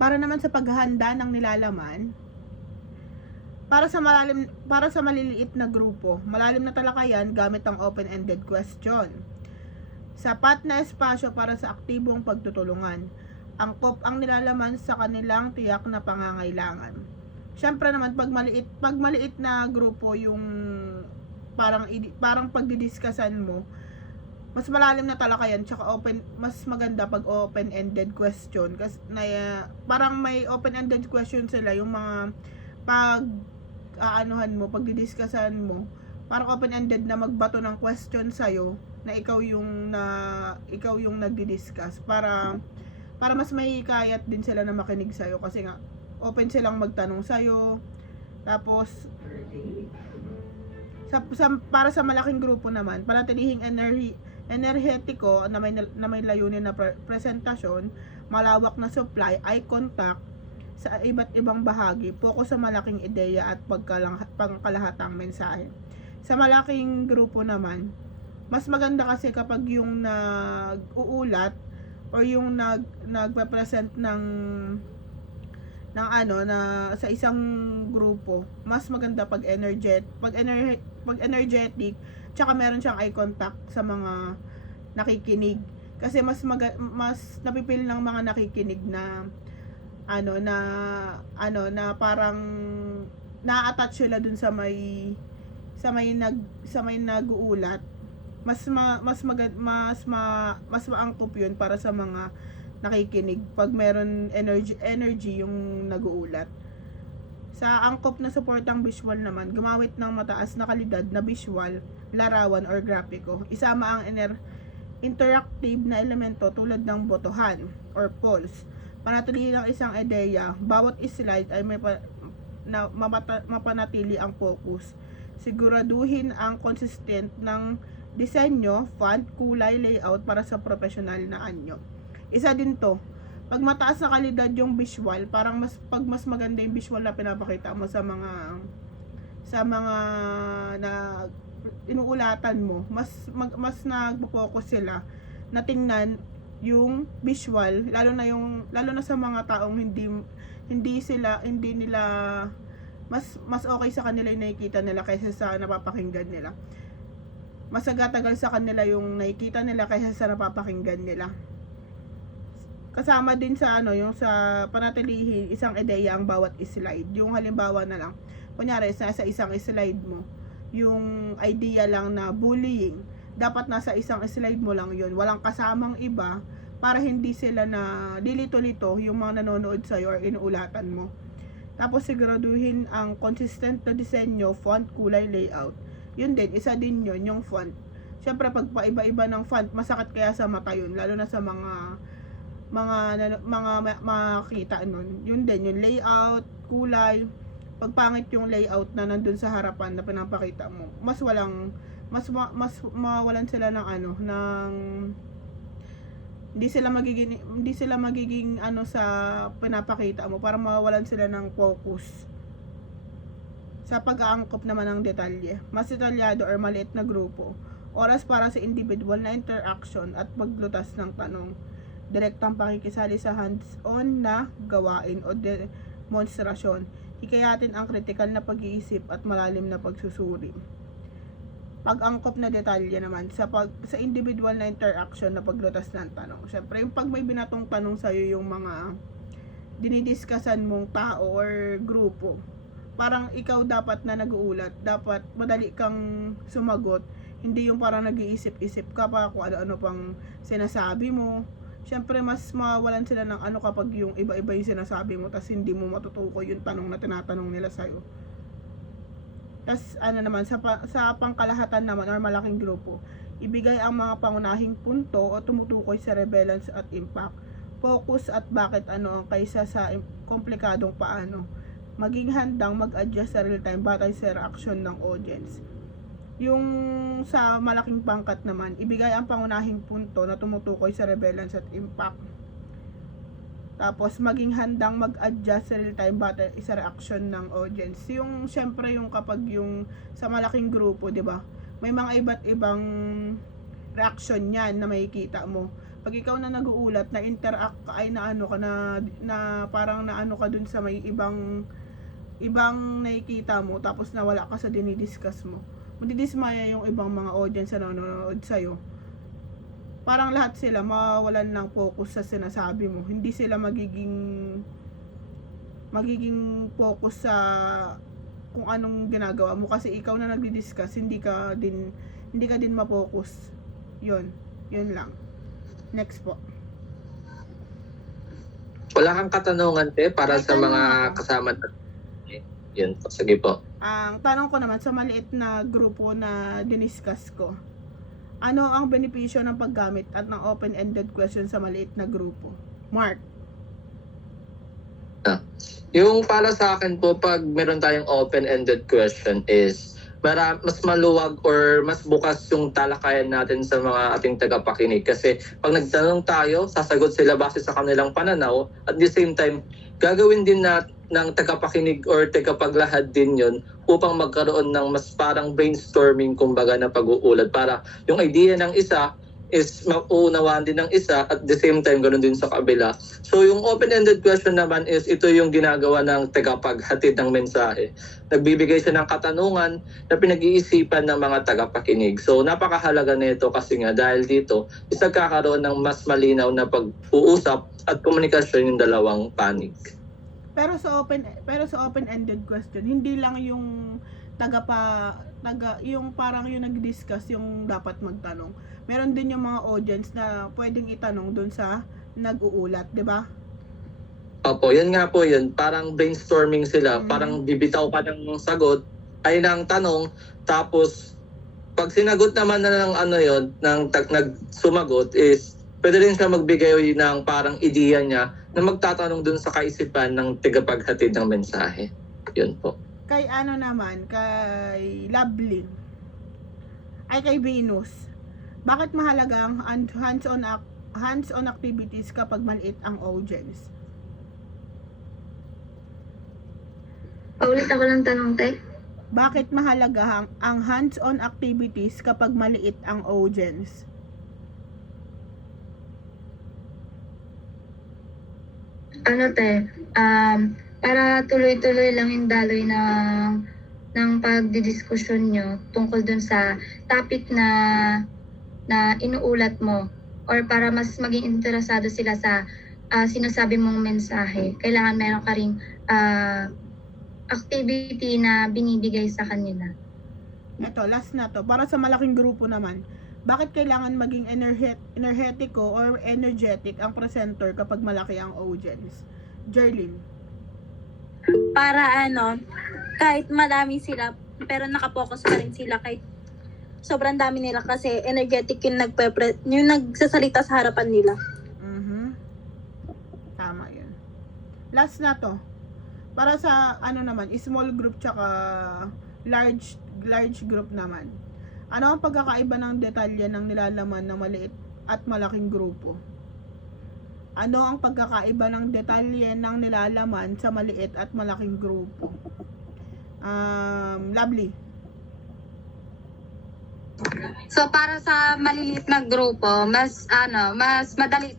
Para naman sa paghahanda ng nilalaman, para sa maliliit na grupo, malalim na talakayan gamit ang open-ended question. Sapat na espasyo para sa aktibong pagtutulungan. Angkop ang nilalaman sa kanilang tiyak na pangangailangan. Siyempre naman pag maliit na grupo yung parang pagdidiskussan mo, mas malalim na talakayan, tsaka mas maganda pag open-ended question kasi parang may open-ended question sila, yung mga pag aanuhan mo, pagdidiskussan mo, parang open-ended na magbato ng question sa'yo na ikaw yung nagdi-discuss para mas mahihikayat din sila na makinig sa'yo kasi nga open silang magtanong sa'yo. Tapos para sa malaking grupo naman, panatilihing enerhetiko na may layunin na presentasyon, malawak na supply, eye contact sa iba't ibang bahagi, focus sa malaking ideya at pangkalahatang mensahe. Sa malaking grupo naman, mas maganda kasi kapag yung nag-uulat or yung nagpe-present ng na sa isang grupo, mas maganda pag energetic, tsaka meron siyang eye contact sa mga nakikinig kasi mas napipil ng mga nakikinig na na parang na-attach sila dun sa may nag-uulat. Mas maangkop yun para sa mga nakikinig pag meron energy yung nag-uulat. Sa angkop na suportang visual naman, gumamit ng mataas na kalidad na visual, larawan or grapiko. Isama ang interactive na elemento tulad ng botohan or polls. Panatili ng isang ideya, bawat slide ay mapanatili ang focus. Siguraduhin ang consistent ng disenyo, font, kulay, layout para sa professional na anyo. Isa din to, pag mataas na kalidad yung visual, parang pag mas maganda yung visual na pinapakita mo sa mga na inuulatan mo, mas nagpo-focus sila na tingnan yung visual, lalo na sa mga taong hindi nila mas okay sa kanila yung nakikita nila kaysa sa napapakinggan nila. Mas agad-tagal sa kanila yung nakikita nila kaysa sa napapakinggan nila. Kasama din sa yung sa panatilihin isang ideya ang bawat slide. Yung halimbawa na lang, kunyari sa isang slide mo, yung idea lang na bullying, dapat nasa isang slide mo lang yun, walang kasamang iba, para hindi sila na dilito-lito yung mga nanonood sa'yo or inuulatan mo. Tapos siguraduhin ang consistent na disenyo, font, kulay, layout. Yun din, isa din yun, yung font. Siyempre pag paiba-iba ng font, masakit kaya sa mata yun, lalo na sa mga makita nun. Yun din, yung layout, kulay. Pag pangit yung layout na nandun sa harapan na pinapakita mo, mas mawalan sila ng hindi sila magiging sa pinapakita mo, para mawalan sila ng focus. Sa pag-aangkop naman ng detalye, mas detalyado or maliit na grupo, oras para sa individual na interaction at paglutas ng tanong, direktang pakikisali sa hands-on na gawain o demonstrasyon, hikayatin ang kritikal na pag-iisip at malalim na pagsusuri. Pag-angkop na detalye naman sa individual na interaction na paglutas ng tanong. Syempre, yung pag may binatong tanong sa iyo yung mga dinidiskussan mong tao or grupo, parang ikaw dapat na nag-uulat, dapat madali kang sumagot, hindi yung parang nag-iisip-isip ka pa kung ano-ano pang sinasabi mo. Syempre, mas mawalan sila ng kapag yung iba-iba yung sinasabi mo tas hindi mo matutukoy yung tanong na tinatanong nila sa'yo. Tas naman sa pangkalahatan naman or malaking grupo, ibigay ang mga pangunahing punto o tumutukoy sa relevance at impact, focus at bakit kaysa sa komplikadong paano. Maging handang mag-adjust sa real time batay sa reaction ng audience. Yung sa malaking pangkat naman, ibigay ang pangunahing punto na tumutukoy sa relevance at impact. Tapos maging handang mag-adjust sa real time batay sa reaction ng audience. Yung syempre yung kapag yung sa malaking grupo, 'di ba? May mga iba't ibang reaction niyan na makikita mo. Pag ikaw na nag-uulat, na interact ka, ay na ano ka na parang na ano ka dun sa may ibang nakikita mo, tapos nawala ka sa dinidiscuss mo, madidismaya yung ibang mga audience na nanonood sa'yo. Parang lahat sila mawawalan ng focus sa sinasabi mo. Hindi sila magiging focus sa kung anong ginagawa mo, kasi ikaw na nagdi-discuss, hindi ka din ma-focus. Yun lang. Next po. Wala kang katanungan, te, para May sa tanong mga ako. kasama natin? Yun po, sige po. Ang tanong ko naman, sa maliit na grupo na diniscuss ko, ano ang benepisyo ng paggamit at ng open-ended question sa maliit na grupo? Mark. Yung para sa akin po, pag meron tayong open-ended question is mas maluwag or mas bukas yung talakayan natin sa mga ating tagapakinig. Kasi pag nagtanong tayo, sasagot sila base sa kanilang pananaw. At the same time, gagawin din ng tagapakinig or tagapaglahad din yun upang magkaroon ng mas parang brainstorming kumbaga na pag-uulat para yung idea ng isa is mauunawaan din ng isa at the same time ganoon din sa kabila. So yung open-ended question naman is ito yung ginagawa ng tagapaghatid ng mensahe. Nagbibigay siya ng katanungan na pinag-iisipan ng mga tagapakinig. So napakahalaga nito kasi nga dahil dito is nagkakaroon ng mas malinaw na pag-uusap at komunikasyon yung dalawang panig. Pero sa open-ended question, hindi lang yung yung parang yung nag-discuss yung dapat magtanong. Meron din yung mga audience na pwedeng itanong dun sa nag-uulat, 'di ba? Opo, yan nga po yun. Parang brainstorming sila. Parang bibitaw ka ng sagot, ay ng tanong, tapos pag sinagot naman na ng ano yun, nagsumagot is pwede rin siya magbigay ng parang ideya niya na magtatanong dun sa kaisipan ng tagapaghatid ng mensahe. Yun po. Kay ano naman, kay Lovely, ay kay Venus, bakit mahalaga ang hands-on activities kapag maliit ang audience? Paulit ako ng tanong, te. Bakit mahalaga ang hands-on activities kapag maliit ang audience? Ano, te? Para tuloy-tuloy lang yung daloy ng pagdidiskusyon nyo tungkol dun sa topic na inuulat mo, or para mas maging interesado sila sa sinasabi mong mensahe. Kailangan meron ka ring activity na binibigay sa kanila. Ito, last na to. Para sa malaking grupo naman, bakit kailangan maging energetiko or energetic ang presenter kapag malaki ang audience? Jerlyn. Para kahit madami sila, pero nakapokus pa rin sila kahit sobrang dami nila, kasi energetic yung nagsasalita sa harapan nila. Tama yun. Last na to. Para sa naman, small group tsaka large group naman. Ano ang pagkakaiba ng detalye ng nilalaman ng maliit at malaking grupo? Ano ang pagkakaiba ng detalye ng nilalaman sa maliit at malaking grupo? Lovely. So para sa maliliit na grupo, mas madali